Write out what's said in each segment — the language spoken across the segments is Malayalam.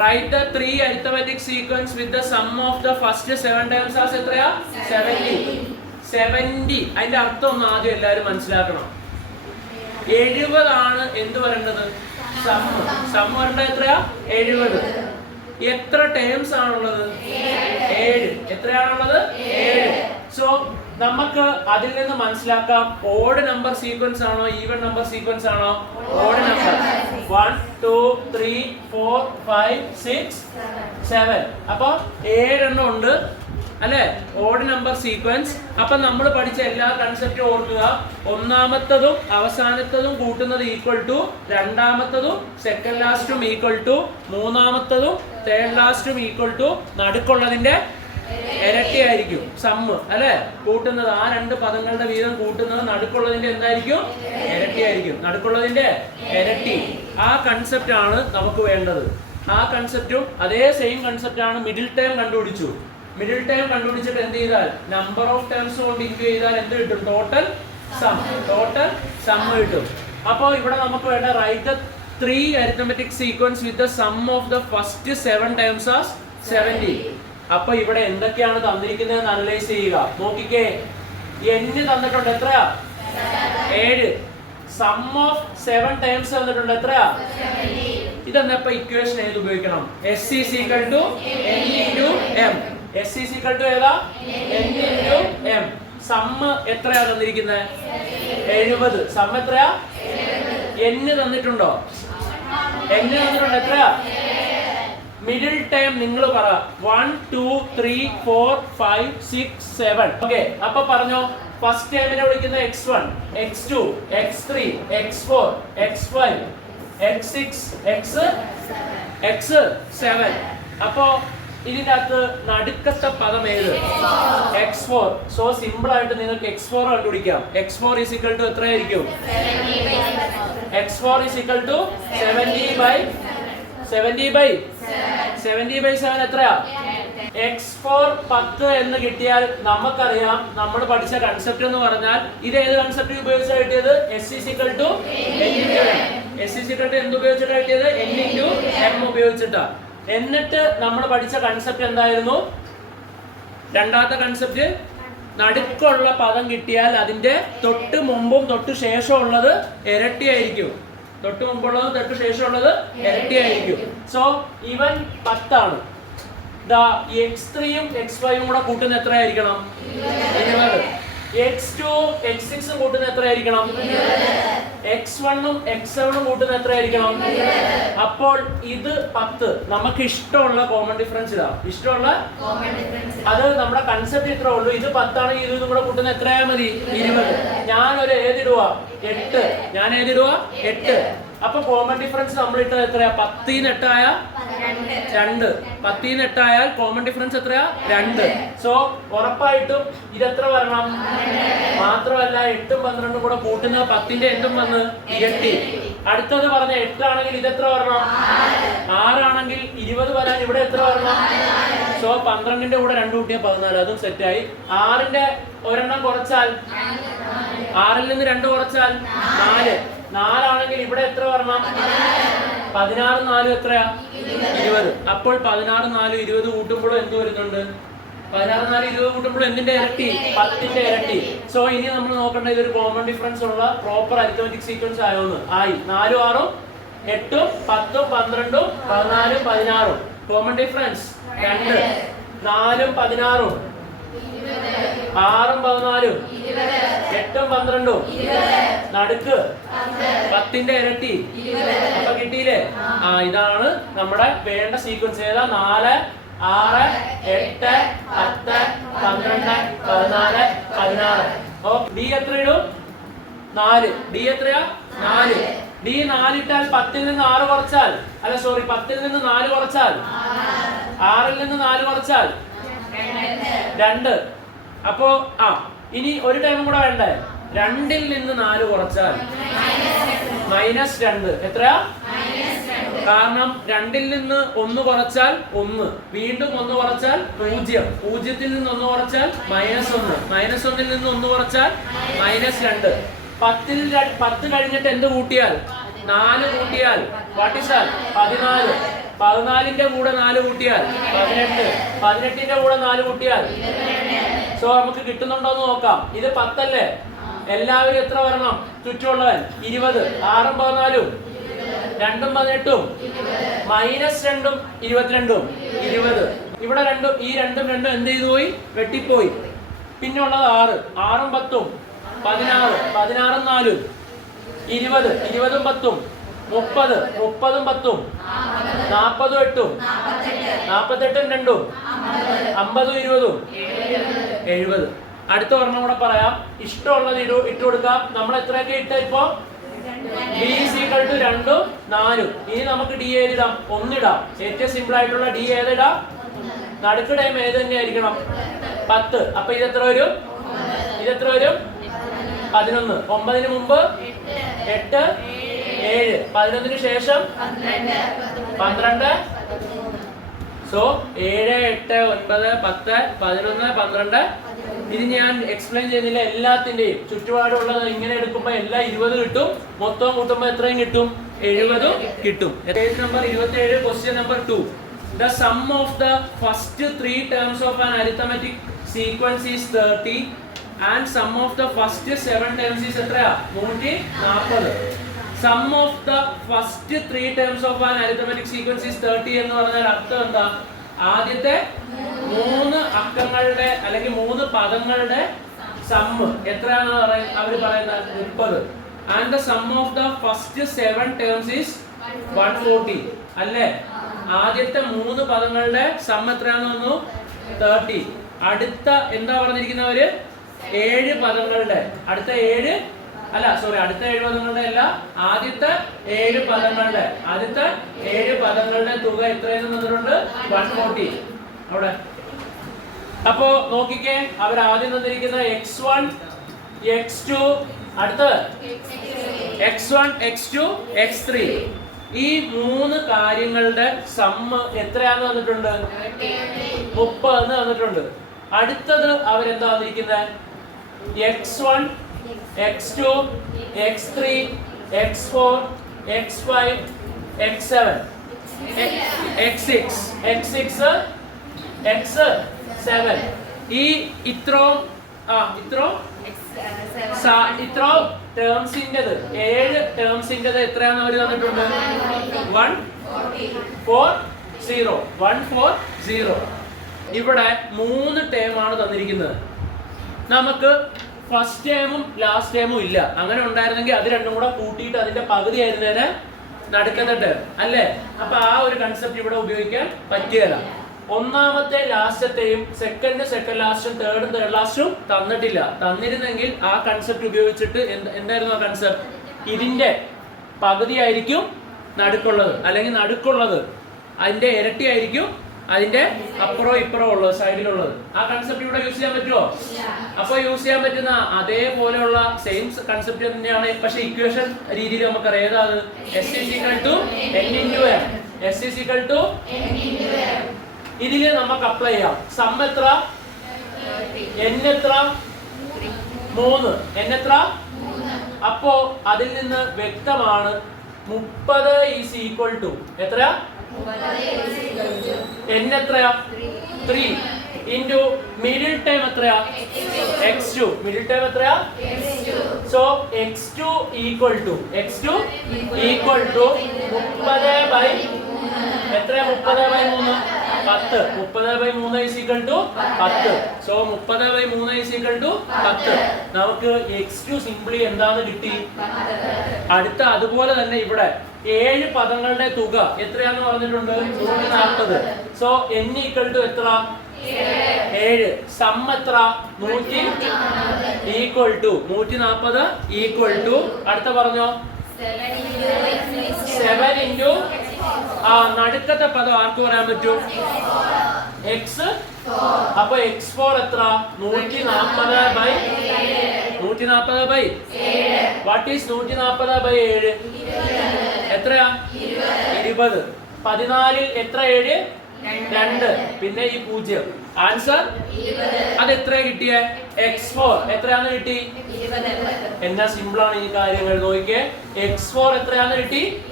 Write the 3 arithmetic sequence with the sum of the first 7 times as എത്രയാ 70. അതിന്റെ അർത്ഥം ഒന്ന് ആദ്യം എല്ലാവരും മനസ്സിലാക്കണം. 70 ആണ് എന്ത് വരേണ്ടത്? സം വരേണ്ടത് എത്രയാ? 70. എത്ര ടേംസ് ആണുള്ളത്? 7. എത്രയാണുള്ളത്? 7. സോ നമുക്ക് അതിൽ നിന്ന് മനസ്സിലാക്കാം ഓഡ് നമ്പർ സീക്വൻസ് ആണോ ഈവൻ നമ്പർ സീക്വൻസ് ആണോ? Odd number. 1 2 3 4 5 6 7. അപ്പൊ 7 എണ്ണം ഉണ്ട് അല്ലെ ഓഡ് നമ്പർ സീക്വൻസ്. അപ്പൊ നമ്മൾ പഠിച്ച എല്ലാ കൺസെപ്റ്റും ഓർക്കുക. ഒന്നാമത്തതും അവസാനത്തതും കൂട്ടുന്നത് equal to രണ്ടാമത്തതും second ലാസ്റ്റും equal to മൂന്നാമത്തതും third ലാസ്റ്റും equal to നടുക്കുള്ളതിന്റെ ഇരട്ടിയായിരിക്കും sum അല്ലെ കൂട്ടുന്നത്. ആ രണ്ട് പദങ്ങളുടെ വീതം കൂട്ടുന്നത് നടുക്കുള്ളതിന്റെ എന്തായിരിക്കും? ഇരട്ടിയായിരിക്കും. നടുക്കുള്ളതിന്റെ ഇരട്ടി. ആ കൺസെപ്റ്റ് ആണ് നമുക്ക് വേണ്ടത്. ആ കൺസെപ്റ്റും അതേ സെയിം കൺസെപ്റ്റ് ആണ് മിഡിൽ ടേം കണ്ടുപിടിച്ചു. മിഡിൽ ടേം കണ്ടുപിടിച്ചിട്ട് എന്ത് ചെയ്താൽ നമ്പർ ഓഫ് ടേംസ് കൊണ്ട് ഇൻക്ലൂ ചെയ്താൽ എന്ത് കിട്ടും? ടോട്ടൽ സം കിട്ടും. അപ്പോൾ ഇവിടെ നമുക്ക് വേണ്ട write the 3 arithmetic sequence with the sum of the first 7 times as 70. അപ്പൊ ഇവിടെ എന്തൊക്കെയാണ് തന്നിരിക്കുന്നത് അനലൈസ് ചെയ്യുക. നോക്കിക്കേ, n തന്നിട്ടുണ്ട് എത്രയാ? 7. സം ഓഫ് 7 ടൈംസ് തന്നിട്ടുണ്ട് എത്രയാ? ഇതെന്താ ഇക്വേഷൻ ഏത് ഉപയോഗിക്കണം? s is equal to n into m. s is equal to ഏതാ? n into m. സമ്മ് എത്രയാ തന്നിരിക്കുന്നത്? 70. സമ്മ് എത്രയാ? n തന്നിട്ടുണ്ടോ? n തന്നിട്ടുണ്ട് എത്രയാ? മിഡിൽ ടൈം നിങ്ങൾ പറ. 1 2 3 4 5 6 7. ഓക്കെ, അപ്പൊ പറഞ്ഞോ. ഫസ്റ്റ് ടൈമിനെ വിളിക്കുന്ന x1 x2 x3 x4 x5 x6 x7. അപ്പോ ഇതിന്റെ അകത്ത് നടുക്കത്തെ പദം ഏത്? x4. സോ സിമ്പിൾ ആയിട്ട് നിങ്ങൾക്ക് x4 കണ്ടുപിടിക്കാം. x4 is equal to എത്രയായിരിക്കും? x4 is equal to 70/7 എത്രയാ? x4 10 എന്ന് കിട്ടിയാൽ നമുക്കറിയാം നമ്മൾ പഠിച്ച കൺസെപ്റ്റ് എന്ന് പറഞ്ഞാൽ ഇത് ഏത് കൺസെപ്റ്റ് ഉപയോഗിച്ചാണ് കിട്ടിയത്? s is equal to n into m. s is equal to എന്ത് ഉപയോഗിച്ചിട്ടാണ് കിട്ടിയത്? n into m ഉപയോഗിച്ചിട്ടാ. എന്നിട്ട് നമ്മൾ പഠിച്ച കൺസെപ്റ്റ് എന്തായിരുന്നു? രണ്ടാമത്തെ കൺസെപ്റ്റ് നടുക്കുള്ള പദം കിട്ടിയാൽ അതിന്റെ തൊട്ട് മുമ്പും തൊട്ട് ശേഷം ഉള്ളത് ഇരട്ടിയായിരിക്കും. തൊട്ട് മുമ്പുള്ളത് തൊട്ട് ശേഷമുള്ളത് ഇരട്ടിയായിരിക്കും. സോ ഇവൻ 10 ആണ്. x3യും x5യും കൂടെ കൂട്ടുന്ന എത്രയായിരിക്കണം? 20. x2 x6 കൂട്ടുന്ന എത്രയായിരിക്കണം? x1ഉം x7ഉം കൂട്ടുന്ന എത്രയായിരിക്കണം? അപ്പോൾ ഇത് 10. നമുക്ക് ഇഷ്ടമുള്ള കോമൺ ഡിഫറൻസ് ഇതാ. ഇഷ്ടമുള്ള അത് നമ്മുടെ കൺസെപ്റ്റ് ഇത്രേ ഉള്ളൂ. ഇത് 10 ആണെങ്കിൽ ഇതും കൂടെ കൂട്ടുന്ന എത്രയാ മതി? 20. ഞാനൊരു ഏതിടുവാ? 8. ഞാൻ ഏതിടുവാ? 8. അപ്പൊ കോമൺ ഡിഫറൻസ് നമ്മൾ ഇട്ടത് എത്രയാ? 10 8 ആയ 2. 10 8 ആയാൽ കോമൺ ഡിഫറൻസ് എത്രയാ? 2. സോ ഉറപ്പായിട്ടും ഇതെത്ര വരണം? മാത്രമല്ല 8ഉം 12ഉം കൂടെ കൂട്ടുന്നത് 10ന്റെ എന്തും വന്ന് ഇരട്ടി. അടുത്തത് പറഞ്ഞ 8 ആണെങ്കിൽ ഇതെത്ര വരണം? 6 ആണെങ്കിൽ 20 വരാൻ ഇവിടെ എത്ര വരണം? സോ 12ന്റെ കൂടെ 2 കൂട്ടിയാൽ 14. അതും സെറ്റായി. 6ന്റെ ഒരെണ്ണം കുറച്ചാൽ 6ൽ നിന്ന് 2 കുറച്ചാൽ 4. 4 ആണെങ്കിൽ ഇവിടെ എത്ര വരണം? 16 4 എത്രയാ? 20. അപ്പോൾ 16 4 20 കൂട്ടുമ്പോൾ എന്ത് വരുന്നുണ്ട്? 16 4 20 കൂട്ടുമ്പോൾ എന്തിന്റെ ഇരട്ടി? 10ന്റെ ഇരട്ടി. സോ ഇനി നമ്മൾ നോക്കേണ്ട ഇതൊരു കോമൺ ഡിഫറൻസ് ഉള്ള പ്രോപ്പർ അരിത്മെറ്റിക് സീക്വൻസ് ആയോന്ന് ആയി. 4 6 8 10 12 14 16. Common difference 2. 4 16 6 14 8 12 നടുക്ക് 10ന്റെ ഇരട്ടി. അപ്പൊ കിട്ടിയില്ലേ? ഇതാണ് നമ്മുടെ വേണ്ട സീക്വൻസ്. ഏതാ? 4 6 8 10 12 14 16. ഡി എത്ര ഇടും? 4. ഡി എത്രയാ? 4. ഡി 4 ഇട്ടാൽ 10ൽ നിന്ന് 6 കുറച്ചാൽ 10ൽ നിന്ന് 4 കുറച്ചാൽ 6ൽ നിന്ന് 4 കുറച്ചാൽ 2. അപ്പോ ഇനി ഒരു ടൈമും കൂടെ വേണ്ടേ? 2ൽ നിന്ന് 4 കുറച്ചാൽ -2. എത്രയാ? കാരണം 2ൽ നിന്ന് 1 കുറച്ചാൽ 1, വീണ്ടും 1 കുറച്ചാൽ 0, 0ൽ നിന്ന് 1 കുറച്ചാൽ -1, -1ൽ നിന്ന് 1 കുറച്ചാൽ -2. 10 കഴിഞ്ഞിട്ട് എന്ത് കൂട്ടിയാൽ? 4 കൂട്ടിയാൽ വാട്ട് ഈസ് ദാറ്റ്? 14. 14ന്റെ കൂടെ 4 കൂട്ടിയാൽ 18, 18ന്റെ കൂടെ 4 കൂട്ടിയാൽ സോ നമുക്ക് കിട്ടുന്നുണ്ടോ എന്ന് നോക്കാം. ഇത് 10 അല്ലേ? എല്ലാവരും എത്ര വരണം? ചുറ്റുമുള്ളവൻ 20. 6ഉം 14ഉം 2ഉം 18ഉം -2ഉം 22ഉം 20. ഇവിടെ ഈ രണ്ടും എന്ത് ചെയ്തു പോയി? വെട്ടിപ്പോയി. പിന്നെ ഉള്ളത് 6. 6ഉം 10ഉം 16, 16ഉം 4ഉം 20, 20ഉം 10ഉം 30, 30ഉം 10ഉം 40ഉം 8ഉം 48ഉം 2ഉം 50ഉം 20ഉം 70. അടുത്ത ഒരെണ്ണം കൂടെ പറയാം. ഇഷ്ടമുള്ളത് ഇട്ട് കൊടുക്കാം. നമ്മൾ എത്രയൊക്കെ ഇട്ട ഇപ്പോ? b = 2, 4. ഇനി നമുക്ക് d ഏതിടാം? 1 ഇടാം. ഏറ്റവും സിമ്പിൾ ആയിട്ടുള്ള d ഏതിടാം? നടുക്ക് ടൈം ഏത് തന്നെ ആയിരിക്കണം? 10. അപ്പൊ ഇതെത്ര വരും? 11. 9ന് മുമ്പ് 8, 7. 11ന് ശേഷം 12. സോ 7, 8, 9, 10, 11, 12. ഇത് ഞാൻ എക്സ്പ്ലെയിൻ ചെയ്യുന്നില്ല. എല്ലാത്തിന്റെയും ചുറ്റുപാടുള്ളത് ഇങ്ങനെ എടുക്കുമ്പോൾ എല്ലാം 20 കിട്ടും. മൊത്തം കൂട്ടുമ്പോൾ എത്രയും കിട്ടും? 70 കിട്ടും. Page number 27, question number 2. The sum of the first 3 terms of an arithmetic sequence is 30 and sum of the first 7 terms is എത്രയാ? 140. Sum of the first 3 terms of an arithmetic sequence is 30 എന്ന് പറഞ്ഞാൽ അർത്ഥം എന്താ? ആദ്യത്തെ 3 അക്കങ്ങളുടെ അല്ലെങ്കിൽ 3 പദങ്ങളുടെ സമ്മ് എത്രയാണെന്ന് അവർ പറയുന്നത്? 30. And the sum of the first 7 terms is 140. അല്ലേ? ആദ്യത്തെ 3 പദങ്ങളുടെ സം എത്രയാണെന്ന് വന്നു? 30. അടുത്ത എന്താ പറഞ്ഞിരിക്കുന്നവര്? 7 പദങ്ങളുടെ അടുത്ത 7 പദങ്ങളുടെ അല്ല, ആദ്യത്തെ 7 പദങ്ങളുടെ തുക എത്രയെന്ന് തന്നിട്ടുണ്ട്? 140. അവിടെ അപ്പോ നോക്കിക്കേ, അവർ ആദ്യം തന്നിരിക്കുന്ന x1, x2, അടുത്തത് x1, x2, x3. ഈ 3 കാര്യങ്ങളുടെ സമ്മ് എത്രയാന്ന് തന്നിട്ടുണ്ട്? 30 എന്ന് തന്നിട്ടുണ്ട്. അടുത്തത് അവരെന്താ തന്നിരിക്കുന്നത്? x1, x2, x3, x4, x5, x7, x6, x7. ഈ ഇത്രോ ടേംസിൻ്റെത് 7 ടേംസിൻ്റെത് എത്രയാണെന്ന് അവർ തന്നിട്ടുണ്ട്? 140. ഇവിടെ 3 ടേം ആണ് തന്നിരിക്കുന്നത്. നമുക്ക് ഫസ്റ്റ് ടേമും ലാസ്റ്റ് ടേമും ഇല്ല. അങ്ങനെ ഉണ്ടായിരുന്നെങ്കിൽ അത് രണ്ടും കൂടെ കൂട്ടിയിട്ട് അതിന്റെ പകുതി ആയിരുന്നേനെ നടുക്കത്തെ ടേം അല്ലേ? അപ്പൊ ആ ഒരു കൺസെപ്റ്റ് ഇവിടെ ഉപയോഗിക്കാൻ പറ്റിയല്ല. ഒന്നാമത്തെ ലാസ്റ്റത്തെയും സെക്കൻഡ് ലാസ്റ്റും തേർഡ് ലാസ്റ്റും തന്നിട്ടില്ല. തന്നിരുന്നെങ്കിൽ ആ കൺസെപ്റ്റ് ഉപയോഗിച്ചിട്ട് എന്തായിരുന്നു ആ കൺസെപ്റ്റ്? ഇതിന്റെ പകുതി ആയിരിക്കും നടുക്കുള്ളത്, അല്ലെങ്കിൽ നടുക്കുള്ളത് അതിന്റെ ഇരട്ടി ആയിരിക്കും അതിന്റെ അപ്പുറോ ഇപ്പുറോ ഉള്ളത്, സൈഡിലുള്ളത്. ആ കൺസെപ്റ്റ് ഇവിടെ യൂസ് ചെയ്യാൻ പറ്റുമോ? അപ്പൊ യൂസ് ചെയ്യാൻ പറ്റുന്ന അതേപോലെയുള്ള സെയിം കൺസെപ്റ്റ് തന്നെയാണ്. പക്ഷെ ഇക്വേഷൻ രീതിയിൽ നമുക്കറിയാം ഏതാണ്? S = N × M. ഇതില് നമുക്ക് അപ്ലൈ ചെയ്യാം. സം എത്ര? n എത്ര? 3. n എത്ര? അപ്പോ അതിൽ നിന്ന് വ്യക്തമാണ് 30 = എത്രയാ? n എത്രയാ? 3 into middle term എത്രയാ? x2. middle term എത്രയാ? so x2 equal to 30 by എത്രയാ? 30/3. 10. 30/3 is equal to 10. so 30/3 is equal to 10. നമുക്ക് x2 സിംപ്ലി എന്താന്ന് കിട്ടി? അടുത്ത അതുപോലെ തന്നെ ഇവിടെ 7 പദങ്ങളുടെ തുക എത്രയാന്ന് പറഞ്ഞിട്ടുണ്ട്? 140. സോ n equal to എത്ര? 7. സം എത്ര? 140 equal to അടുത്ത പറഞ്ഞോ? 7 into നടുക്കത്തെ പദം ആർക്ക് പറയാൻ പറ്റും? x. അപ്പൊ x4 എത്ര? 140/7. What is 140/7? എത്രയാ? 20. 14ൽ എത്ര 7? 2. പിന്നെ ഈ 0. ആൻസർ അത് എത്ര കിട്ടിയ? x4 എത്രയാന്ന് കിട്ടി? എന്നാ സിമ്പിൾ ആണ് ഈ കാര്യങ്ങൾ. നോക്കിക്കേ, x4 എത്രയാന്ന് കിട്ടി?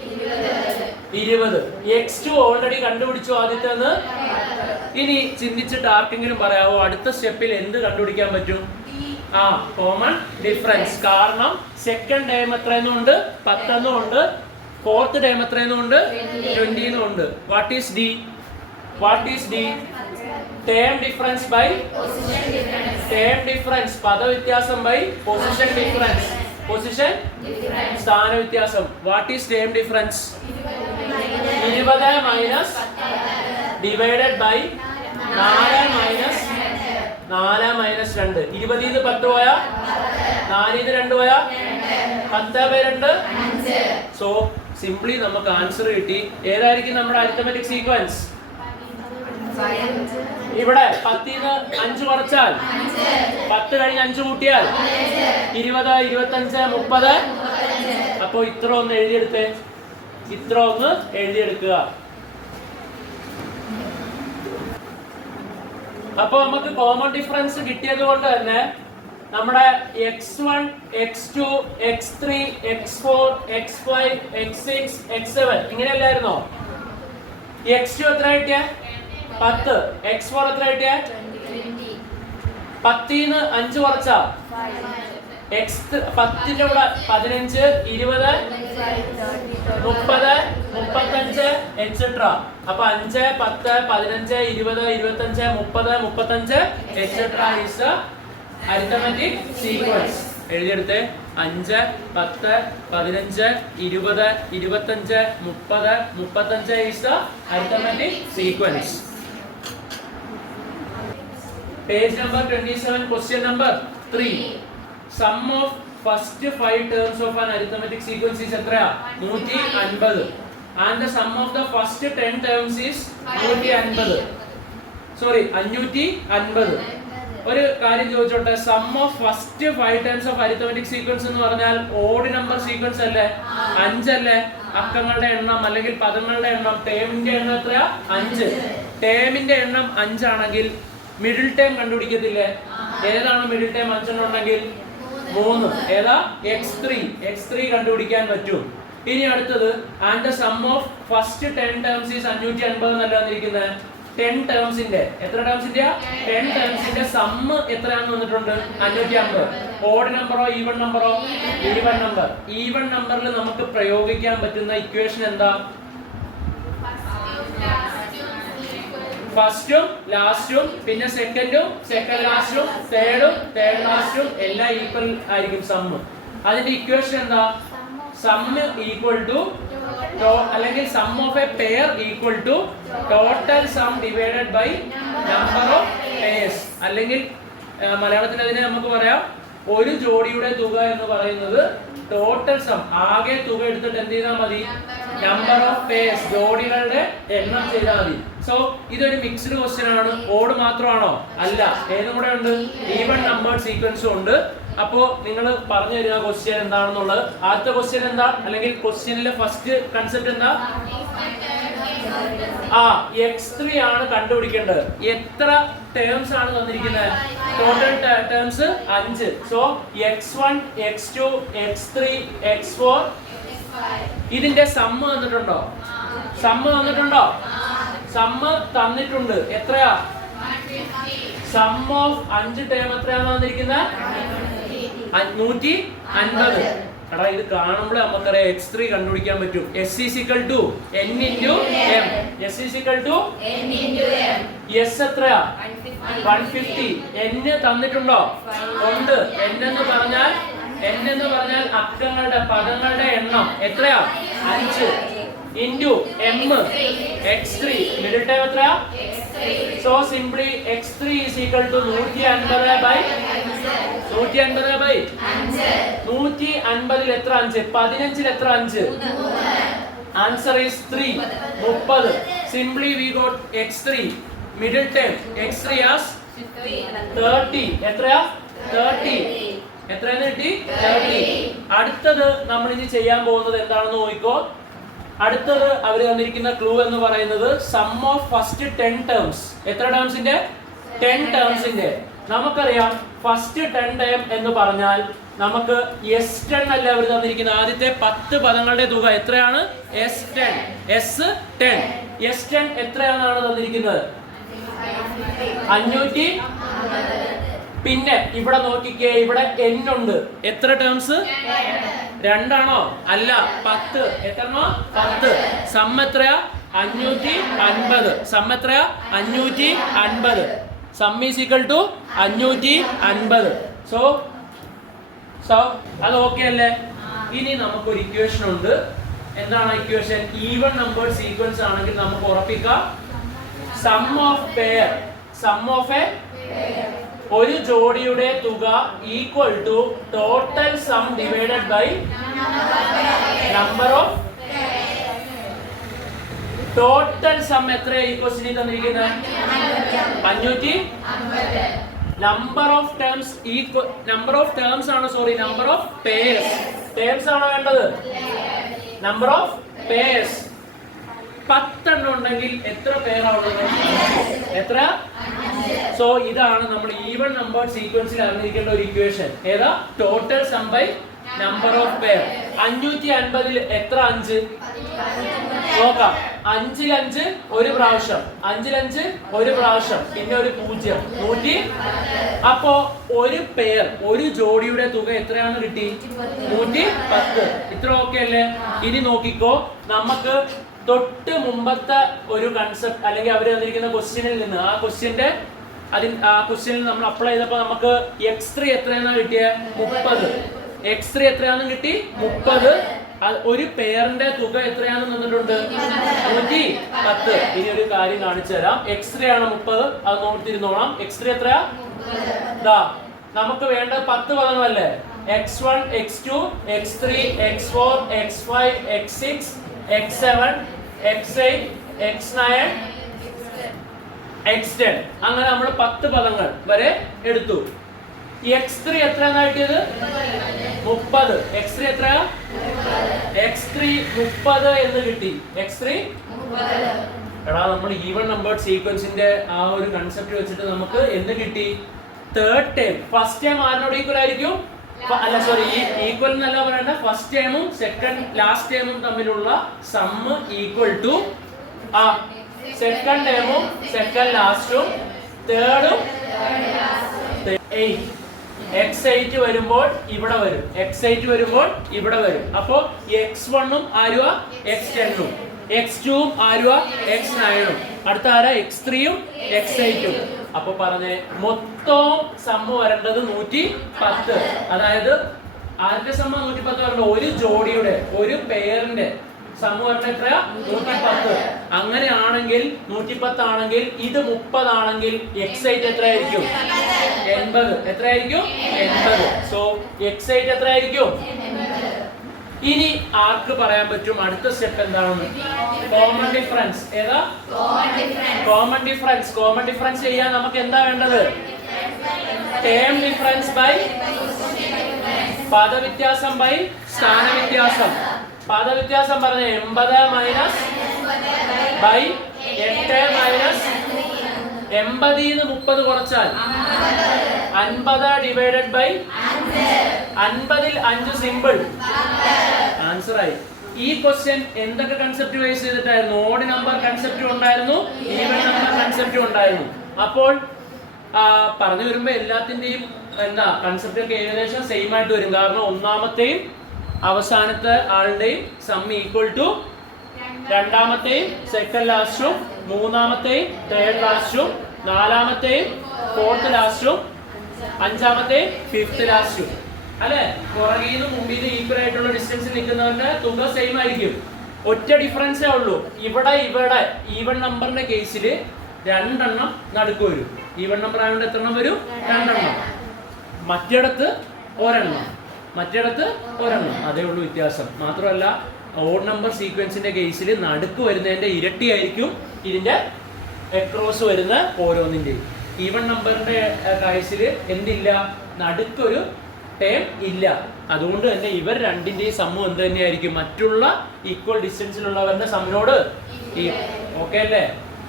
20. x2 ഓൾറെഡി കണ്ടുപിടിച്ചു ആദ്യത്തെ. ഇനി ചിന്തിച്ചിട്ട് ആർക്കെങ്കിലും പറയാവോ അടുത്ത സ്റ്റെപ്പിൽ എന്ത് കണ്ടുപിടിക്കാൻ പറ്റും? Common difference. കാരണം സെക്കൻഡ് ടേം എത്രയെന്നും ഉണ്ട്, 10 എന്നും ഉണ്ട്. ഫോർത്ത് ടേം എത്രയെന്നും ഉണ്ട്, 20 എന്നും ഉണ്ട്. What is D? Term difference by term difference, പദവ്യത്യാസം by position difference. Position സ്ഥാന വ്യത്യാസം. What is term difference? 20 minus divided by 4 minus 2. 20 10 പോയാ, 4 2 പോയാ, 10/2. സോ സിംപ്ലി നമുക്ക് ആൻസർ കിട്ടി. ഏതായിരിക്കും നമ്മുടെ അരിത്തമെറ്റിക് സീക്വൻസ്? ഇവിടെ 10 5 കുറച്ചാൽ 10 കഴിഞ്ഞ് 5 കൂട്ടിയാൽ 20, 25, 30. അപ്പൊ ഇത്ര ഒന്ന് എഴുതിയെടുക്കുക. അപ്പൊ നമുക്ക് കോമൺ ഡിഫറൻസ് കിട്ടിയത് കൊണ്ട് തന്നെ നമ്മുടെ x1, x2, x3, x4, x5, x6, x7 ഇങ്ങനെയല്ലായിരുന്നോ? x2 എത്ര കിട്ടിയ? 10. x4 എത്ര കിട്ടിയ? 10 5 കുറച്ചാ 10ന്റെ കൂടെ 15, 20, 30, 35 എക്സെട്ര. അപ്പൊ 5, 10, 15, 20, 25, 30, 35 etcetera is the arithmetic sequence. എഴുതിയെടുത്തേ. 5, 10, 15, 20, 25, 30, 35 is the arithmetic sequence. Page number 27, question number 3. Sum of first 5 terms of an arithmetic sequence is എത്രയാ? 150. And the sum of the first 10 terms is 150. Sorry, 550. ഒരു കാര്യം ചോദിച്ചോട്ടെ, some of first 5 terms of arithmetic sequence എന്ന് പറഞ്ഞാൽ ഓഡ് നമ്പർ സീക്വൻസ് അല്ലേ? 5 അല്ലേ? അക്കങ്ങളുടെ എണ്ണം അല്ലെങ്കിൽ പദങ്ങളുടെ എണ്ണം, ടേമിന്റെ എണ്ണം എത്രയാ? 5. ടേമിന്റെ എണ്ണം 5 ആണെങ്കിൽ മിഡിൽ ടേം കണ്ടുപിടിക്കത്തില്ലേ? ഏതാണ് മിഡിൽ ടേം? 5 ഉണ്ടെങ്കിൽ 3. ഏതാ? x3 കണ്ടുപിടിക്കാൻ പറ്റും. ഇനി അടുത്തത് and the sum of first 10 terms is 550 എന്നല്ല വന്നിരിക്കുന്നത്. 10 ടേംസിന്റെ എത്ര ടേംസിന്റെ? 10 ടേംസിന്റെ സമ്മ് എത്രയാണെന്ന് വന്നിട്ടുണ്ട്? 550. ഓഡ് നമ്പറോ ഈവൺ നമ്പറോ? Even number. ഈവൺ നമ്പറിൽ നമുക്ക് പ്രയോഗിക്കാൻ പറ്റുന്ന ഇക്വേഷൻ എന്താ? ഫസ്റ്റും ലാസ്റ്റും പിന്നെ സെക്കൻഡ് ലാസ്റ്റും തേർഡ് ലാസ്റ്റും എല്ലാം ഈക്വൽ ആയിരിക്കും സമ്മ്. അതിന്റെ ഇക്വേഷൻ എന്താ? സമ്മ് ഈക്വൽ ടു അല്ലെങ്കിൽ some of A pair equal to total some divided by number of pairs. അല്ലെങ്കിൽ മലയാളത്തിൽ അതിനെ നമുക്ക് പറയാം ഒരു ജോഡിയുടെ തുക എന്ന് പറയുന്നത് ടോട്ടൽ സം, ആകെ തുക എടുത്തിട്ട് എന്ത് ചെയ്താൽ മതി? നമ്പർ ഓഫ് പെയർസ്, ജോഡികളുടെ എണ്ണം ചെയ്താൽ മതി. സോ ഇതൊരു മിക്സ്ഡ് ക്വസ്റ്റ്യൻ ആണ്. ഓഡ് മാത്രമാണോ? അല്ല, ഏതും കൂടെ ഉണ്ട്, ഈവൺ നമ്പേർഡ് സീക്വൻസും ഉണ്ട്. അപ്പോ നിങ്ങൾ പറഞ്ഞു തരുന്ന ക്വസ്റ്റ്യൻ എന്താണെന്നുള്ളത്. ആദ്യത്തെ ക്വസ്റ്റ്യൻ എന്താ, അല്ലെങ്കിൽ ക്വസ്റ്റ്യനിലെ ഫസ്റ്റ് കൺസെപ്റ്റ് എന്താ? x3 ആണ് കണ്ടുപിടിക്കേണ്ടത്. എത്ര ടേംസ് ആണ് തന്നിരിക്കുന്നത്? Total terms 5. So x1, x2, x3, x4 ഇതിന്റെ സമ്മ് തന്നിട്ടുണ്ടോ? സമ്മ് തന്നിട്ടുണ്ട്. എത്രയാ? സം ഓഫ് 5 ടേം എത്രയാണ് തന്നിരിക്കുന്നത്? 150. എടാ ഇത് കാണുമ്പോഴേ നമുക്കറിയാം x3 കണ്ടുപിടിക്കാൻ പറ്റും. s n s എത്രയാ? 150. n തന്നിട്ടുണ്ടോ? ഉണ്ട്. n എന്ന് പറഞ്ഞാൽ അക്കങ്ങളുടെ പദങ്ങളുടെ എണ്ണം എത്രയാ? 5 into m x3. Middle time എത്രയാ? So simply x3 is equal to 150 by 150 എത്ര? 5. 15 എത്ര? 5. Answer is 3. 30. Simply we got x3 middle term. x3 as 30. എത്രയാ? 30. എത്രയാണ് കിട്ടി? 30. അടുത്തത് നമ്മൾ ഇനി ചെയ്യാൻ പോകുന്നത് എന്താണെന്ന് നോക്കിക്കോ. അടുത്തത് അവർ തന്നിരിക്കുന്ന ക്ലൂ എന്ന് പറയുന്നത് സം ഓഫ് ഫസ്റ്റ് 10 ടേംസ്. എത്ര ടേംസിന്റെ? 10 ടേംസിന്റെ നമുക്കറിയാം ഫസ്റ്റ് 10 ടേം എന്ന് പറഞ്ഞാൽ നമുക്ക് S10 അല്ല അവർ തന്നിരിക്കുന്നത്. ആദ്യത്തെ 10 പദങ്ങളുടെ തുക എത്രയാണ്? S10. S10 എത്രയാണെന്നാണ് തന്നിരിക്കുന്നത്? 550. പിന്നെ ഇവിടെ നോക്കിക്കേ, ഇവിടെ n ഉണ്ട്. എത്ര ടേംസ്? 2 ആണോ? അല്ല, 10. എത്രയാണോ? 10. സം എത്രയാ? 550. സം എത്രയാ? 550. Some is equal to 550. So അത് ഓക്കെ അല്ലേ? ഇനി നമുക്കൊരു ഇക്വേഷൻ ഉണ്ട്. എന്താണ് ഇക്വേഷൻ? ഈവൻ നമ്പർ സീക്വൻസ് ആണെങ്കിൽ നമുക്ക് ഉറപ്പിക്കാം സം ഓഫ് എ ഒരു ജോഡിയുടെ തുക equal to total some divided by number of total some. എത്രയാ ഈ ക്വസ്റ്റ്യനിൽ തന്നിരിക്കുന്നത്? 550. Number of terms number of terms ആണ്, സോറി, നമ്പർ ഓഫ് പേഴ്സ് ആണോ വേണ്ടത്? നമ്പർ ഓഫ് പേഴ്സ് 10 എണ്ണം ഉണ്ടെങ്കിൽ എത്ര പേരാണുള്ളത്? എത്ര? സോ ഇതാണ് നമ്മൾ ഈവൻ നമ്പർ സീക്വൻസിൽ അറിഞ്ഞിരിക്കേണ്ട ഒരു ഇക്വേഷൻ. ഏതാ? Total some by number of pair. 550 എത്ര 5? നോക്കാം. 5 5 ഒരു പ്രാവശ്യം, 5 5 ഒരു പ്രാവശ്യം, പിന്നെ ഒരു 0, 100. അപ്പോ ഒരു പെയർ, ഒരു ജോഡിയുടെ തുക എത്രയാണ് കിട്ടി? 110. ഇത്ര ഓക്കെ അല്ലേ? ഇനി നോക്കിക്കോ, നമുക്ക് തൊട്ട് മുമ്പത്തെ ഒരു കൺസെപ്റ്റ് അല്ലെങ്കിൽ അവർ തന്നിരിക്കുന്ന ക്വസ്റ്റ്യനിൽ നിന്ന് ആ ക്വസ്റ്റ്യനിൽ നമ്മൾ അപ്ലൈ ചെയ്തപ്പോൾ നമുക്ക് x3 എത്രയാണെന്ന് കിട്ടിയത്? 30. x3 എത്രയാണെന്ന് കിട്ടി? 30. ഒരു പെയറിന്റെ തുക എത്രയാണെന്ന് തന്നിട്ടുണ്ട്? 110. ഇനി ഒരു കാര്യം കാണിച്ചു തരാം. x3 ആണ് 30. അത് നോക്കിയിരുന്നോളാം. x3 എത്രയാ? നമുക്ക് വേണ്ടത് 10 പദങ്ങളല്ലേ? x1 x2 x3 x4 x5 x6 x7 x8 x9 x10. അങ്ങനെ നമ്മൾ 10 പദങ്ങൾ വരെ എടുത്തു. x3 എത്രയാണ് കിട്ടിയത്? 30. x3 എത്രയാ? x3 30 എന്ന് കിട്ടി. x3 എടാ, നമ്മൾ ഈവൻ നമ്പേർഡ് സീക്വൻസിന്റെ ആ ഒരു കൺസെപ്റ്റ് വെച്ചിട്ട് നമുക്ക് എന്ത് കിട്ടി? Third term. First term ആരിനോട് equal ആയിരിക്കും? അല്ല, സോറി, ഈക്വൽ എന്നല്ല പറയണ്ട. ഫസ്റ്റ് ടേമും ലാസ്റ്റ് ടേമും തമ്മിലുള്ള sum equal to second ടേമും second ലാസ്റ്റും തേർഡും 8. x8 വരുമ്പോൾ ഇവിടെ വരും, x8 വരുമ്പോൾ ഇവിടെ വരും. അപ്പോ x1ഉം ആരുവാ? x10ഉം. x2ഉം ആരുവാ? x9ഉം. അടുത്ത ആരാ? x3ഉം x8ഉം. അപ്പൊ പറഞ്ഞേ, മൊത്തം സമ്മ് വരേണ്ടത് 110. അതായത് ആദ്യത്തെ സമ്മ 110 വരേണ്ട ഒരു ജോഡിയുടെ, ഒരു പെയറിന്റെ സമ്മ് വരേണ്ട എത്രയാ? 110. അങ്ങനെയാണെങ്കിൽ 110 ആണെങ്കിൽ ഇത് 30 ആണെങ്കിൽ x8 എത്രയായിരിക്കും? 80. എത്രയായിരിക്കും? 80. സോ x8 എത്രയായിരിക്കും? ഇനി ആർക്ക് പറയാൻ പറ്റും അടുത്ത സ്റ്റെപ്പ് എന്താണെന്ന്? Common difference. ഏതാ? കോമൺ ഡിഫറൻസ് ചെയ്യാൻ നമുക്ക് എന്താ വേണ്ടത്? Term difference by പദവ്യത്യാസം by സ്ഥാനവ്യത്യാസം. പദവ്യത്യാസം പറഞ്ഞ 80 മൈനസ് ബൈ 8 മൈനസ് 80 30 കുറച്ചാൽ 50 ഡിവൈഡഡ് ബൈ 50ൽ 5 സിമ്പിൾ ആൻസർ ആയി. ഈ ക്വസ്റ്റ്യൻ എന്തൊക്കെ concept base ചെയ്തിട്ടായിരുന്നു? Odd number concept ഉണ്ടായിരുന്നു, ഈവൻ നമ്പർ കൺസെപ്റ്റ് ഉണ്ടായിരുന്നു. അപ്പോൾ പറഞ്ഞു വരുമ്പോൾ എല്ലാത്തിന്റെയും എന്താ കൺസെപ്റ്റ് ഒക്കെ ഏകദേശം സെയിം ആയിട്ട് വരും. കാരണം ഒന്നാമത്തെയും അവസാനത്തെ ആളുടെയും സം ഈക്വൽ ടു രണ്ടാമത്തെയും സെക്കൻഡ് ലാസ്റ്റും, മൂന്നാമത്തെയും തേർഡ് ലാസ്റ്റും, നാലാമത്തെയും ഫോർത്ത് ലാസ്റ്റും, അഞ്ചാമത്തെയും ഫിഫ്ത്ത് ലാസ്റ്റും. അല്ലെ? പുറകിൽ നിന്ന് മുമ്പിൽ നിന്ന് ഈക്വൽ ആയിട്ടുള്ള ഡിസ്റ്റൻസിൽ നിൽക്കുന്നവരുടെ തുക സെയിം ആയിരിക്കും. ഒറ്റ ഡിഫറൻസേ ഉള്ളൂ. ഇവിടെ ഈവൻ നമ്പറിന്റെ കേസിൽ 2 എണ്ണം നടുക്ക് വരും. ഈവൻ നമ്പർ ആയതുകൊണ്ട് എത്ര എണ്ണം വരും? 2 എണ്ണം. മറ്റിടത്ത് ഒരെണ്ണം. അതേ ഉള്ളൂ വ്യത്യാസം. മാത്രമല്ല ഓഡ് നമ്പർ സീക്വൻസിന്റെ കേസിൽ നടുക്ക് വരുന്നതിന്റെ ഇരട്ടിയായിരിക്കും ഇതിന്റെ അക്രോസ് വരുന്ന ഓരോന്നിന്റെയും. ഈവൻ നമ്പറിന്റെ കേസിൽ എന്തില്ല? നടുക്കൊരു ടേം ഇല്ല. അതുകൊണ്ട് തന്നെ ഇവർ രണ്ടിന്റെയും സമ്മ് എന്ത് തന്നെയായിരിക്കും? മറ്റുള്ള ഈക്വൽ ഡിസ്റ്റൻസിലുള്ളവരുടെ സമ്മിനോട് ഓക്കെ അല്ലേ?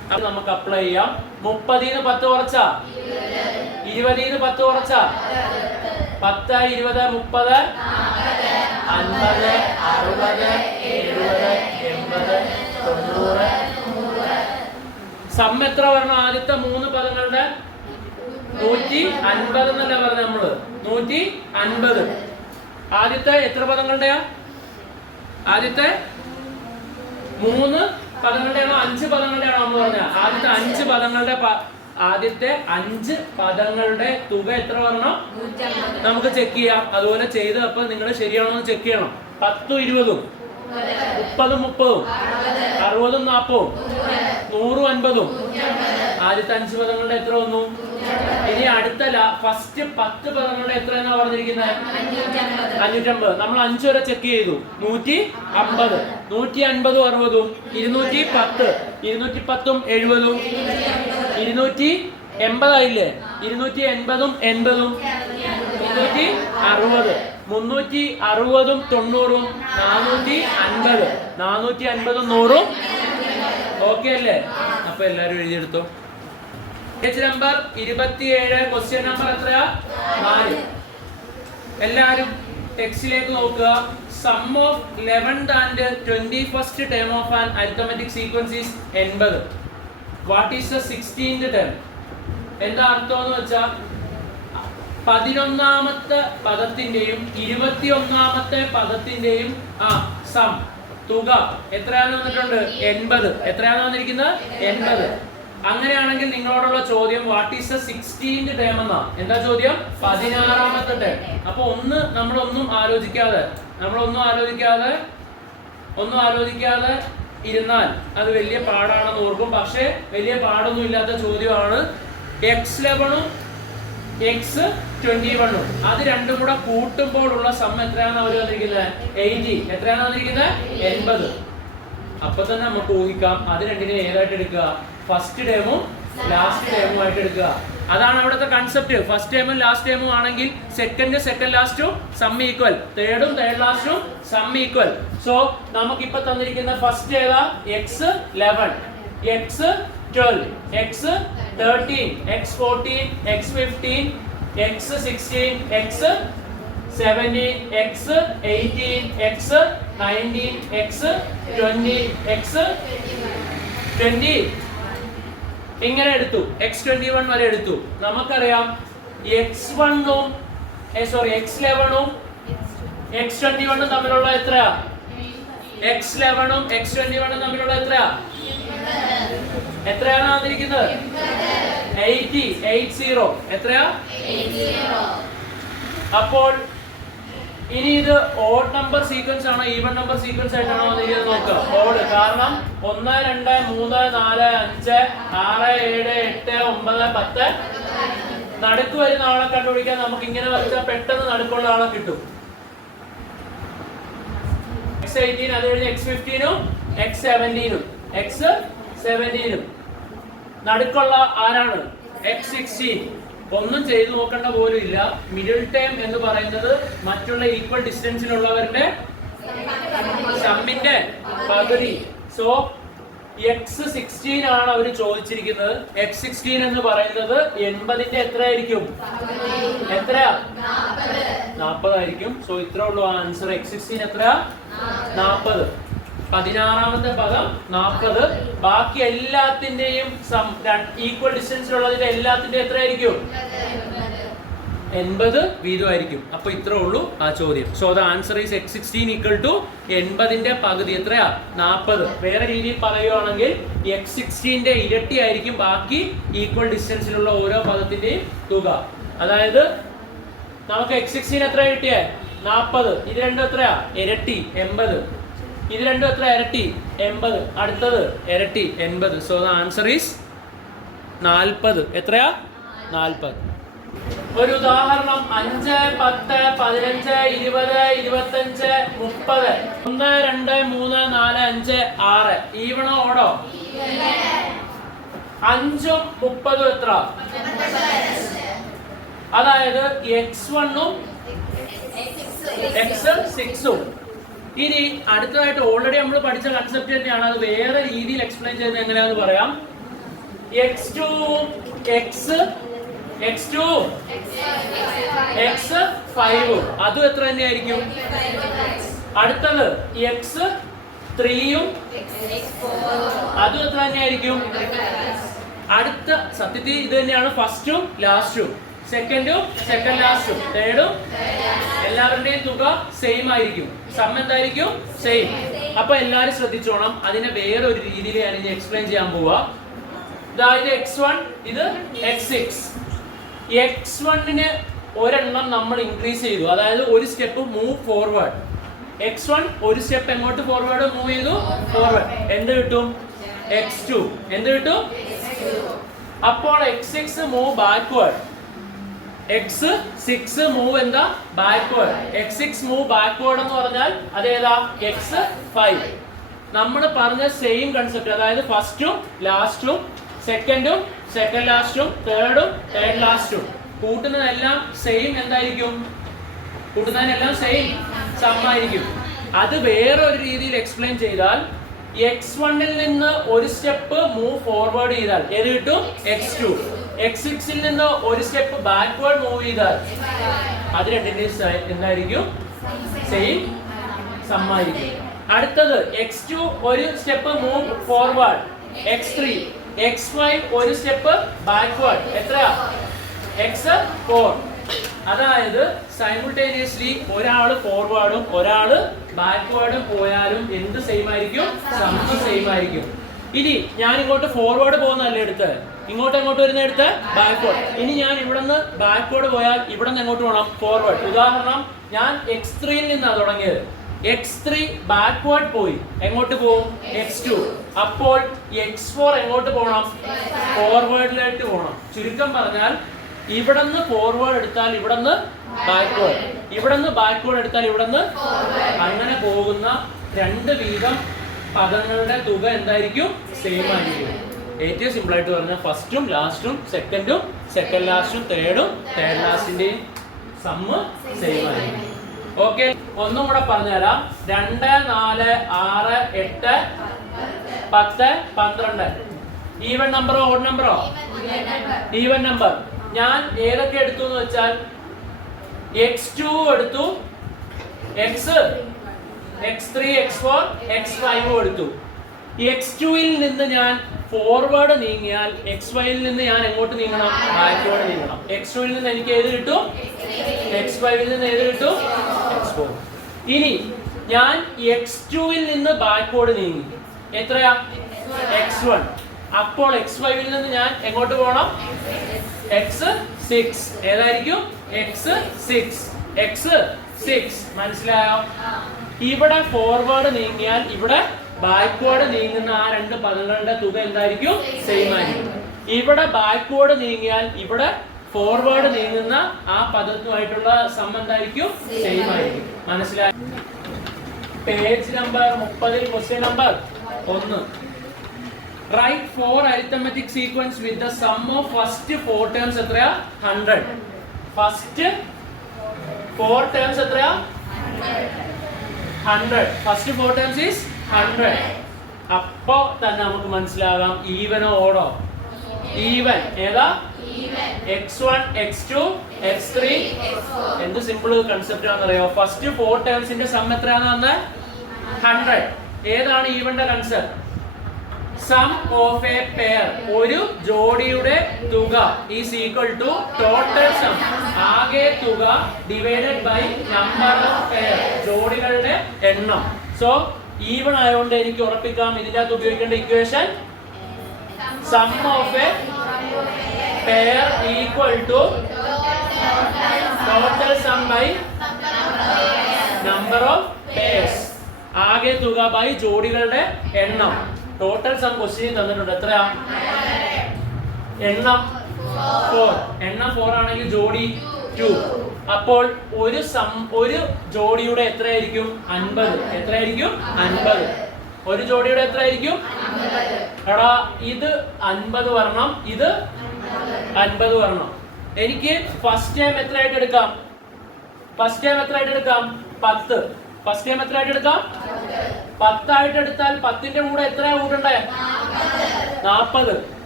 അത് നമുക്ക് അപ്ലൈ ചെയ്യാം. 30-ന്ന് 10 കുറച്ചാ 20-ന്ന് 10 കുറച്ചാ 10, 20, 30, 50, 60, 70, 80, 90. സം എത്ര വരണം? ആദ്യത്തെ 3 പദങ്ങളുടെ 150 എന്നല്ല പറഞ്ഞ നമ്മള് 150. ആദ്യത്തെ എത്ര പദങ്ങളുടെയാ? ആദ്യത്തെ 3 പദങ്ങളുടെയാണോ 5 പദങ്ങളുടെയാണോ നമ്മൾ പറഞ്ഞ? ആദ്യത്തെ 5 പദങ്ങളുടെ തുക എത്ര വരണം? നമുക്ക് ചെക്ക് ചെയ്യാം. അതുപോലെ ചെയ്ത് അപ്പൊ നിങ്ങൾ ശരിയാണോ എന്ന് ചെക്ക് ചെയ്യണം. 10, 20, 30, 30, 60, 40, 100, 50. ആദ്യത്തെ 5 പദങ്ങളുടെ എത്ര വന്നു? ഇനി അടുത്ത ഫസ്റ്റ് 10 പദങ്ങളുടെ എത്ര എന്നാ പറഞ്ഞിരിക്കുന്നത്? 550. നമ്മൾ 5 വരെ ചെക്ക് ചെയ്തു. 150, 150, 60, 210, 210, 70, 280 ആയില്ലേ? 280, 80, 360, 360, 90, 450, 450, 100. ഓക്കെ അല്ലേ? അപ്പൊ എല്ലാരും എഴുതിയെടുത്തോ. പേജ് നമ്പർ 27, ക്വസ്റ്റ്യൻ നമ്പർ എത്രയാ? 4. എല്ലാരും ടെക്സ്റ്റിലേക്ക് നോക്കുക. Some of 11th and 21st term of an arithmetic sequence is 80. What is the 16th term? എന്താ അർത്ഥം എന്ന് വെച്ചാൽ 11ാമത്തെ പദത്തിന്റെയും 21ാമത്തെ പദത്തിന്റെയും സം തുക എത്രയാണെന്ന് വന്നിട്ടുണ്ട്? 80. എത്രയാണെന്ന് വന്നിരിക്കുന്നത്? 80. അങ്ങനെയാണെങ്കിൽ നിങ്ങളോടുള്ള ചോദ്യം what is the 16th term എന്നാ. എന്താ ചോദ്യം? 16ാമത്തെ ടേം. അപ്പൊ നമ്മളൊന്നും ആലോചിക്കാതെ ഇരുന്നാൽ അത് വലിയ പാടാണെന്ന് ഓർക്കും. പക്ഷെ വലിയ പാടൊന്നും ഇല്ലാത്ത ചോദ്യമാണ്. x11ഉം x21ഉം അത് രണ്ടും കൂടെ കൂട്ടുമ്പോഴുള്ള സം എത്രയാണ് അവർ വന്നിരിക്കുന്നത്? 80. എത്രയാണ് വന്നിരിക്കുന്നത്? 80. അപ്പൊ തന്നെ നമുക്ക് ഊഹിക്കാം അത് രണ്ടിനെ ഏതായിട്ട് എടുക്കുക? ഫസ്റ്റ് ടേമും ലാസ്റ്റ് ടേമും ആയിട്ട് എടുക്കുക. അതാണ് അവിടുത്തെ കൺസെപ്റ്റ്. ഫസ്റ്റ് ടേമും ലാസ്റ്റ് ടേമും ആണെങ്കിൽ second ലാസ്റ്റും some equal, തേർഡും third ലാസ്റ്റും some equal. So നമുക്കിപ്പോ തന്നിരിക്കുന്ന ഫസ്റ്റ് ഏതാ? x11, x12, x13, x14, x15, x16, x17, x18, x19, x20, x20 ഇങ്ങനെ എടുത്തു. x21 വരെ എടുത്തു. നമുക്കറിയാം x11ഉം x21ഉം തമ്മിലുള്ള എത്രയാ? x11ഉം x21ഉം തമ്മിലുള്ള എത്രയാ? എത്രയാണ് വന്നിരിക്കുന്നത്? 80. എത്രയാ? 80. അപ്പോൾ ഇനി ഇത് ഓഡ് നമ്പർ സീക്വൻസ് ആണോ ഈവൻ നമ്പർ സീക്വൻസ് ആയിട്ടാണോ എന്ന് നോക്കുക. ഓഡ്, കാരണം 1, 2, 3, 4, 5, 6, 7, 8, 9, 10. നടുക്ക് വരുന്ന ആളെ കണ്ടുപിടിക്കാൻ നമുക്ക് ഇങ്ങനെ വരച്ചാൽ പെട്ടെന്ന് നടുക്കുള്ള ആളെ കിട്ടും. x18, അത് കഴിഞ്ഞ് x15ഉം x17ഉം x17ഉം നടുക്കുള്ള ആരാണ്? x16. ഒന്നും ചെയ്തു നോക്കേണ്ട പോലും ഇല്ല. മിഡിൽ ടേം എന്ന് പറയുന്നത് മറ്റുള്ള ഈക്വൽ ഡിസ്റ്റൻസിലുള്ളവരുടെ സമ്മിന്റെ പകുതി. സോ x16 ആണ് അവർ ചോദിച്ചിരിക്കുന്നത്. x16 എന്ന് പറയുന്നത് 80ന്റെ എത്രയായിരിക്കും? എത്രയാ? 40 ആയിരിക്കും. സോ ഇത്രേ ഉള്ളൂ ആൻസർ. x16 എത്രയാ? 40. 16ാമത്തെ പദം 40. ബാക്കി എല്ലാത്തിന്റെയും ഈക്വൽ ഡിസ്റ്റൻസിലുള്ളതിന്റെ എല്ലാത്തിന്റെ എത്രയായിരിക്കും? 80 വീതമായിരിക്കും. അപ്പൊ ഇത്രേ ഉള്ളൂ ആ ചോദ്യം. So the answer is x16 equal to 80ന്റെ പകുതി എത്രയാ? 40. വേറെ രീതിയിൽ പറയുകയാണെങ്കിൽ x16ന്റെ ഇരട്ടി ആയിരിക്കും ബാക്കി ഈക്വൽ ഡിസ്റ്റൻസിലുള്ള ഓരോ പദത്തിന്റെയും തുക. അതായത് നമുക്ക് x16 എത്ര കിട്ടിയേ? 40. ഇത് രണ്ടും എത്രയാ? ഇരട്ടി 80. ഇത് രണ്ടും എത്ര? ഇരട്ടി 80. അടുത്തത് ഇരട്ടി 80. So the answer is 40. എത്രയാ? 40. ഒരു ഉദാഹരണം 5, 10, 15, 20, 25, 30. 1, 2, 3, 4, 5, 6. ഈവണോ ഓടോ? 5ഉം 30ഉം എത്ര? അതായത് x1ഉം x6ഉം. ഇനി അടുത്തതായിട്ട് ഓൾറെഡി നമ്മൾ പഠിച്ച കൺസെപ്റ്റ് തന്നെയാണ്. അത് വേറെ രീതിയിൽ എക്സ്പ്ലെയിൻ ചെയ്യുന്നത് എങ്ങനെയാണെന്ന് പറയാം. x2 x5 അതും എത്ര തന്നെയായിരിക്കും? അടുത്തത് x3 ഉം അതും എത്ര തന്നെയായിരിക്കും? അടുത്ത സത്യത്തിൽ ഇത് തന്നെയാണ് ഫസ്റ്റും ലാസ്റ്റും, സെക്കൻഡ് ലാസ്റ്റും, തേർഡും എല്ലാവരുടെയും തുക സെയിം ആയിരിക്കും. സം എന്തായിരിക്കും? സെയിം. അപ്പൊ എല്ലാരും ശ്രദ്ധിച്ചോണം. അതിനെ വേറെ ഒരു രീതിയിൽ ഞാൻ ഇനി എക്സ്പ്ലെയിൻ ചെയ്യാൻ പോവാ. ഇതായത് x1, ഇത് x6. x1ന് ഒരെണ്ണം നമ്മൾ ഇൻക്രീസ് ചെയ്തു, അതായത് ഒരു സ്റ്റെപ്പ് മൂവ് ഫോർവേഡ്. x1 ഒരു സ്റ്റെപ്പ് എങ്ങോട്ട് ഫോർവേഡ് മൂവ് ചെയ്തു? ഫോർവേഡ്. എന്ത് കിട്ടും? x2. എന്ത് കിട്ടും? അപ്പോൾ x6 move backward. x6 move എന്താ? ബാക്ക്വേർഡ്. x6 മൂവ് ബാക്ക്വേർഡ് എന്ന് പറഞ്ഞാൽ അതേതാ? x5. നമ്മൾ പറഞ്ഞ സെയിം കൺസെപ്റ്റ്, അതായത് ഫസ്റ്റും ലാസ്റ്റും, സെക്കൻഡ് ലാസ്റ്റും, തേർഡ് ലാസ്റ്റും കൂട്ടുന്നതെല്ലാം സെയിം എന്തായിരിക്കും? കൂട്ടുന്നതിനെല്ലാം സെയിം സം ആയിരിക്കും. അത് വേറൊരു രീതിയിൽ എക്സ്പ്ലെയിൻ ചെയ്താൽ x1ൽ നിന്ന് ഒരു സ്റ്റെപ്പ് മൂവ് ഫോർവേഡ് ചെയ്താൽ ഏത് കിട്ടും? x2. x6ൽ നിന്ന് ഒരു സ്റ്റെപ്പ് ബാക്ക്വേർഡ് മൂവ് ചെയ്താൽ അത് രണ്ടിന്റെയും എന്തായിരിക്കും? സെയിം സം ആയിരിക്കും. അടുത്തത് x2 ഒരു step move forward, x3. x5 ഒരു സ്റ്റെപ്പ് ബാക്ക്വേർഡ്, എത്രയാ? x4. അതായത് സൈമിൾട്ടേനിയസ്ലി ഒരാള് ഫോർവേഡും ഒരാള് ബാക്ക്വേർഡും പോയാലും എന്ത് സെയിം ആയിരിക്കും? സം സെയിം ആയിരിക്കും. ഇനി ഞാൻ ഇങ്ങോട്ട് ഫോർവേഡ് പോകുന്നതല്ലേ എടുത്ത്, എങ്ങോട്ട് വരുന്ന എടുത്ത്? ബാക്ക്വേർഡ്. ഇനി ഞാൻ ഇവിടുന്ന് ബാക്ക്വേർഡ് പോയാൽ ഇവിടെ നിന്ന് എങ്ങോട്ട് പോകണം? ഫോർവേഡ്. ഉദാഹരണം, ഞാൻ x3യിൽ നിന്നാണ് തുടങ്ങിയത്. x3 ബാക്ക്വേർഡ് പോയി, എങ്ങോട്ട് പോകും? x2. അപ്പോൾ x4 എങ്ങോട്ട് പോകണം? ഫോർവേഡിലേക്ക് പോകണം. ചുരുക്കം പറഞ്ഞാൽ ഇവിടുന്ന് ഫോർവേഡ് എടുത്താൽ ഇവിടുന്ന് ബാക്ക്വേർഡ്, ഇവിടുന്ന് ബാക്ക്വേർഡ് എടുത്താൽ ഇവിടുന്ന്, അങ്ങനെ പോകുന്ന രണ്ട് വീതം പദങ്ങളുടെ തുക എന്തായിരിക്കും? സെയിം ആയിരിക്കും. ഏറ്റവും സിമ്പിൾ ആയിട്ട് പറഞ്ഞാൽ ഫസ്റ്റും ലാസ്റ്റും, സെക്കൻഡ് ലാസ്റ്റും, തേർഡ് ലാസ്റ്റിന്റെയും സമ്മ് സെയിം ആയിരിക്കും. ഓക്കെ, ഒന്നും കൂടെ പറഞ്ഞുതരാം. 2, 4, 6, 8, 10, 12 ഈവൻ നമ്പറോ ഓഡ് നമ്പറോ? Even number. ഞാൻ ഏതൊക്കെ എടുത്തു എന്ന് വെച്ചാൽ x2 എടുത്തു, x3, x4, x5 എടുത്തു. x2ൽ നിന്ന് ഞാൻ ഫോർവേഡ് നീങ്ങിയാൽ x5ൽ നിന്ന് ഞാൻ എങ്ങോട്ട് നീങ്ങണം? ബാക്ക്വേർഡ് നീങ്ങണം. x2ൽ നിന്ന് എനിക്ക് ഏത് കിട്ടും? x5ൽ നിന്ന് ഏത് കിട്ടും? x4. ഇനി ഞാൻ x2ൽ നിന്ന് ബാക്ക്വേർഡ് നീങ്ങി, എത്രയാ? x1. അപ്പോൾ x5ൽ നിന്ന് ഞാൻ എങ്ങോട്ട് പോകണം? x6. ഏതായിരിക്കും? x6. മനസ്സിലായോ? ഇവിടെ ഫോർവേഡ് നീങ്ങിയാൽ ഇവിടെ ബാക്ക്വേർഡ് നീങ്ങുന്ന ആ രണ്ട് പദങ്ങളുടെ തുക എന്തായിരിക്കും? സെയിം ആയിരിക്കും. ഇവിടെ ബാക്ക്വേർഡ് നീങ്ങിയാൽ ഇവിടെ ഫോർവേഡ് നീങ്ങുന്ന ആ പദത്തുമായിട്ടുള്ള സം എന്തായിരിക്കും? സെയിം ആയിരിക്കും. മനസ്സിലായോ? Page number 30 question number 1. Write 4 arithmetic sequence with the sum of first 4 terms എത്രയാ? 100. First 4 terms എത്രയാ? 100. First 4 terms is 100. അപ്പോ തന്നെ നമുക്ക് മനസ്സിലാകാം ഈവനോ ഓടോ? ഈവൻ. ഏതാ? x1, x2, x3, എന്ത് സിമ്പിൾ കൺസെപ്റ്റ് ആണെന്നറിയോ? ഫസ്റ്റ് 4 ടേംസിന്റെ സം എത്രയാണെന്ന് പറഞ്ഞാൽ 100. ഏതാണ് ഈവന്റെ concept? Some of A pair, ഒരു ജോഡിയുടെ തുക is equal to total some, ആകെ തുക divided by number of pair, ജോഡികളുടെ എണ്ണം. സോ ഈവൺ ആയതുകൊണ്ട് എനിക്ക് ഉറപ്പിക്കാം ഇതിന്റെ അകത്ത് ഉപയോഗിക്കേണ്ട equation some of A pair equal to total some by number of pairs, ആകെ തുക ബൈ ജോഡികളുടെ എണ്ണം. ടോട്ടൽ സം ക്വസ്റ്റ്യൻ തന്നിട്ടുണ്ട്. എത്രയാ? എണ്ണം 4. എണ്ണം 4 ആണെങ്കിൽ ജോഡി 2. അപ്പോൾ ഒരു ജോഡിയുടെ എത്രയായിരിക്കും? 50. എത്രയായിരിക്കും? 50. ഒരു ജോഡിയുടെ എത്രയായിരിക്കും? എടാ ഇത് 50 വരണം, ഇത് 50 വരണം. എനിക്ക് ഫസ്റ്റ് ടൈം എത്രയായിട്ട് എടുക്കാം? 10. ഫസ്റ്റ് ടൈം എത്രയായിട്ട് എടുക്കാം? 10 ആയിട്ട് എടുത്താൽ 10ന്റെ കൂടെ എത്രയാ കൂട്ടണ്ടേ? 40.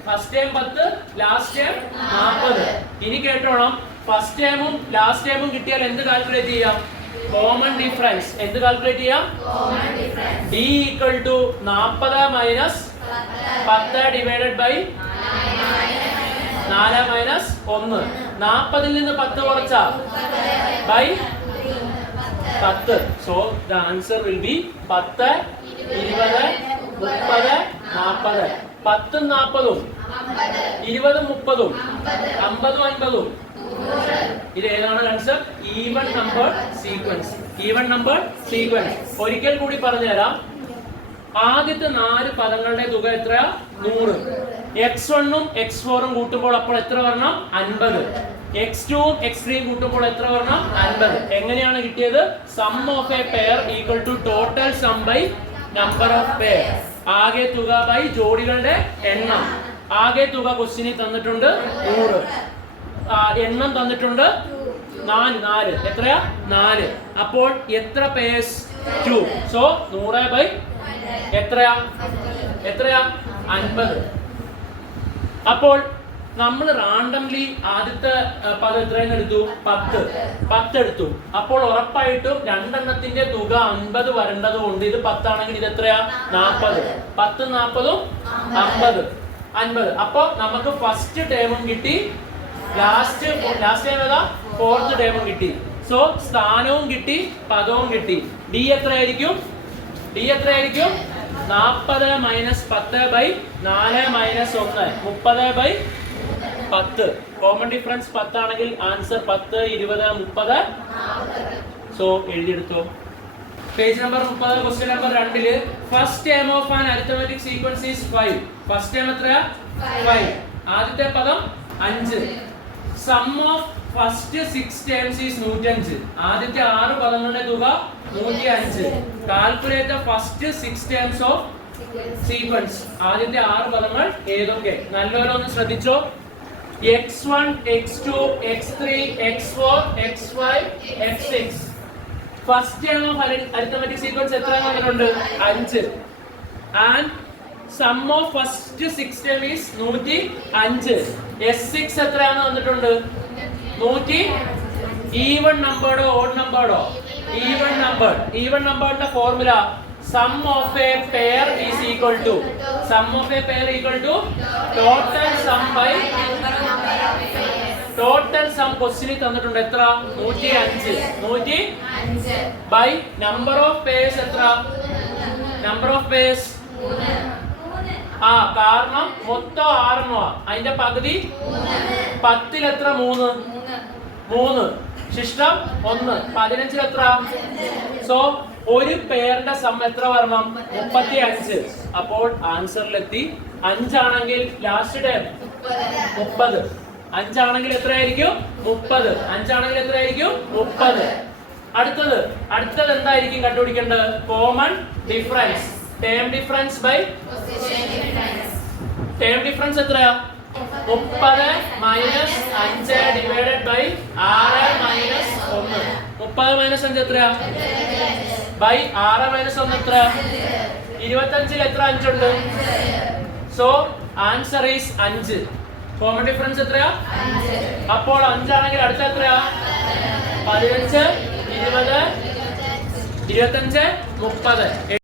First time 10, last time 40. ഇനി കേട്ടോണം, ഫസ്റ്റ് ടൈമും ലാസ്റ്റ് ടൈമും കിട്ടിയാൽ എന്ത് കാൽക്കുലേറ്റ് ചെയ്യാം? Common difference. എന്ത് കാൽക്കുലേറ്റ് ചെയ്യാം? D equal to 40 minus 10 divided by 4 minus 1. 40 നിന്ന് 10 കുറച്ചാ by 10. So the answer will be 10, 20, 30, 40. 10 40, 20 30, 50 50. ഇത് ഏതാണ് answer? Even number sequence. Even number sequence. ഒരിക്കൽ കൂടി പറഞ്ഞു തരാം. ആദ്യത്തെ 4 പദങ്ങളുടെ തുക എത്രയാ? 100. x1ഉം x4ഉം കൂട്ടുമ്പോൾ അപ്പോൾ എത്ര വരണം? 50. x2ഉം x3ഉം കൂട്ടുമ്പോൾ എത്ര വരണം? 50. എങ്ങനെയാണ് കിട്ടിയത്? Some of A pair equal to total some by number of pair. ആകെ തുക ബൈ ജോഡികളുടെ എണ്ണം. ആകെ തുക ക്വസ്റ്റ്യനിൽ തന്നിട്ടുണ്ട് 100. എണ്ണം തന്നിട്ടുണ്ട് 4. എത്രയാ? 4. അപ്പോൾ എത്ര പേഴ്സ്? 2. സോ 100 ബൈ എത്രയാ? 50. അപ്പോൾ നമ്മൾ റാൻഡംലി ആദ്യത്തെ പദം എത്രയെന്ന് എടുത്തു? 10 എടുത്തു. അപ്പോൾ ഉറപ്പായിട്ടും രണ്ടെണ്ണത്തിന്റെ തുക 50 വരേണ്ടത് കൊണ്ട് ഇത് 10 ആണെങ്കിൽ ഇത് എത്രയാ? 40. 10 40 50. അപ്പൊ നമുക്ക് ഫസ്റ്റ് ടേമും കിട്ടി, ലാസ്റ്റ് ടൈം ഏതാ? ഫോർത്ത് ടേമും കിട്ടി. സോ സ്ഥാനവും കിട്ടി, പദവും കിട്ടി. ഡി എത്രയായിരിക്കും? 40 minus 10 by 4 minus 1, 30 by 10. Common difference 10 ആണെങ്കിൽ answer 10, 20, 30. So എഴുതിയെടുത്തോ. Page number 30, question number 2. First term of an arithmetic sequence is 5. First term എത്രയാ? 5. ആദ്യത്തെ പദം 5. Some of first 6 terms is 105. ആദ്യത്തെ 6 പദങ്ങളുടെ തുക 105. Calculate the first 6 terms of sequence. ആദ്യത്തെ 6 പദങ്ങൾ ഏതൊക്കെ? നല്ലവരൊന്ന് ശ്രദ്ധിച്ചോ. x1, x2, x3, x4, x5, x6. First term of arithmetic sequence എത്ര വന്നിട്ടുണ്ട്? 5. And some of first 6 term is 105. s6 എത്രയാണ് വന്നിട്ടുണ്ട്? 100. ഈവൻ നമ്പറോ ഓഡ് നമ്പറോ? Even number. ഈവൻ നമ്പറിന്റെ formula some of A pair is equal to total some by total some. ക്വസ്റ്റ്യനിൽ തന്നിട്ടുണ്ട് എത്ര? 105 ബൈ നമ്പർ ഓഫ് പേഴ്സ്. എത്ര? നമ്പർ ഓഫ് പേഴ്സ് കാരണം മൊത്തം 6 അതിന്റെ പകുതി 10 എത്ര? 3. ശിഷ്ടം 1. 15 എത്ര? സോ ഒരു പേരിന്റെ സം എത്ര വരണം? 35. അപ്പോൾ ആൻസറിലെത്തി. 5 ആണെങ്കിൽ ലാസ്റ്റ് ടൈം 30. 5 ആണെങ്കിൽ എത്രയായിരിക്കും? 30. 5 ആണെങ്കിൽ എത്രയായിരിക്കും? 30. അടുത്തത് എന്തായിരിക്കും കണ്ടുപിടിക്കേണ്ടത്? Common difference. Term difference by term difference എത്രയാ? 30 minus 5 divided by 6 minus 1. 30 minus 5 എത്രയാ? ബൈ 6 മൈനസ് 1 എത്ര? 25. എത്ര 5 ഉണ്ട്? So answer is 5. Common difference എത്രയാ? 5. അപ്പോൾ 5 ആണെങ്കിൽ അടുത്ത എത്രയാ? 15, 20, 25, 30.